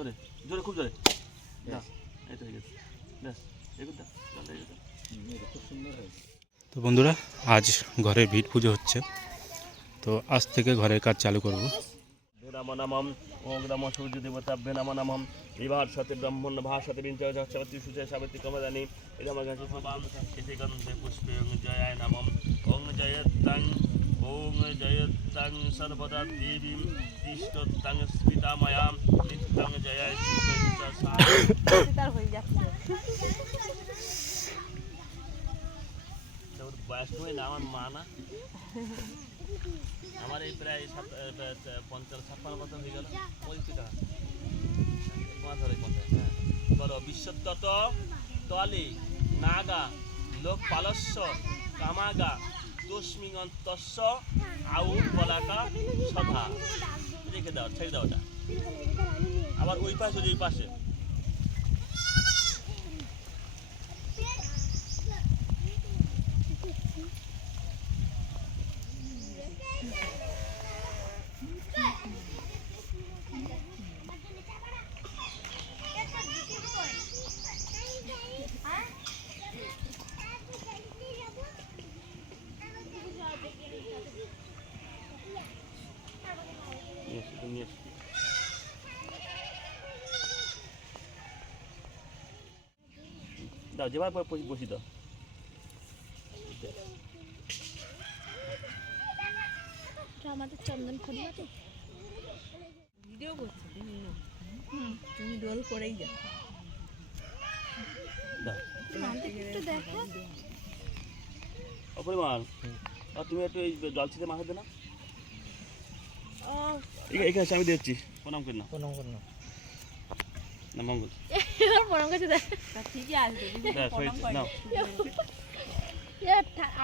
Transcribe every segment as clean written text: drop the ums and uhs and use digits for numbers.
জোরে জোরে খুব জোরে দাও এই তো হয়ে গেছে ব্যাস এগুলো দাও খুব সুন্দর হয়েছে। তো বন্ধুরা আজ ঘরে ভিট পুজো হচ্ছে, তো আজ থেকে ঘরের কাজ চালু করব। নমো নমঃ ওম নমঃ সূর্য দেবতাভ্যো নমো নমঃ বিভার সতে ব্রহ্মণ্য ভাসতে বিঞ্চয় চক্রবর্তী সুচয় সাবিত্রী কমলানি ইদমা গাছে সবাম ইতি গন্ধে পুষ্পে ওং জয়ায় নমঃ ওং জয়ত্তং সর্বদা দেবীম তিষ্ঠত্তং স্মিতাময়াম নিত্যং জয়ায় তার হয়ে যাচ্ছে তোর বয়স হয় না আমার মা না আমার এই প্রায় 50-56 বছর হয়ে গেল পরিচিত হ্যাঁ বলো বিশ্বতত তলে নাগা লোক পালস্য কামাগা তস্মিংতস্য আউট বলাকা সভা রেখে দাও ছেড়ে দাও ওটা আবার ওই পাশে ওই পাশে দাও যেবার পর বসি দাও আমাদের চন্দন খুঁড়ি ভিডিও করছি তুমি ডোল করেই যাও দেখো অপরিমাণ আর তুমি একটু এই জল ছিটে মাখা দে না এখানে আমি দিচ্ছি প্রণাম করি না প্রণাম কর না না মঙ্গল এবার প্রণাম করতে দেখ ঠিকই আসবে নাও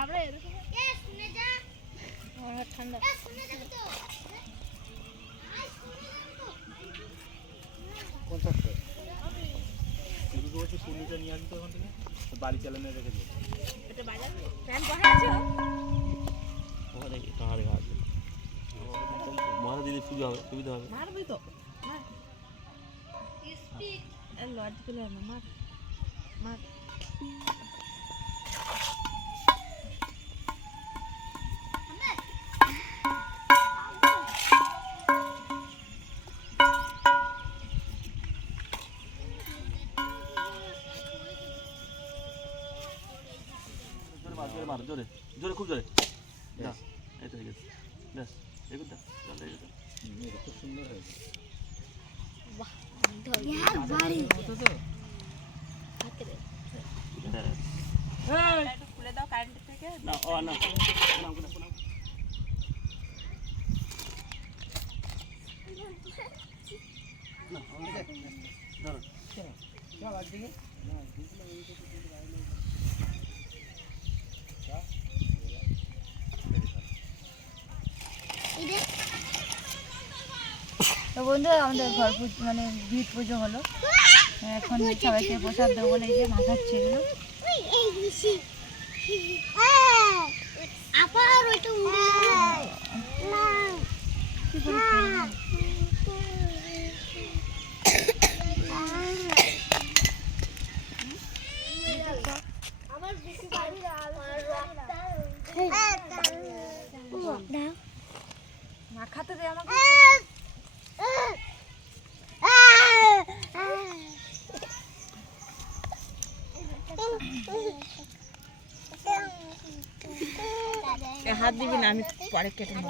আমরা এরকম ঠান্ডা নিয়ে আসতো ওখান থেকে বাড়ি চালানো রেখে দিই ওখানে কাহারে আসবে মহারা দিলে সুবিধা হবে সুবিধা হবে মারবি তো লজ গুলো মার মার মার জোরে জোরে খুব জোরে দাও এই তো হয়ে গেছে ব্যাস এগুলো দাও খুব সুন্দর হয়েছে খুলে দাও কারেন্ট থেকে না ও না তো বন্ধুরা আমাদের ঘর মানে ভিট পুজো হলো, এখন সবাইকে প্রসাদ দেবো বলে এই যে মাখাচ্ছে এগুলো। মাখাতে দে আমাকে। হাত দিবি না, আমি পরে কেটে নেবো।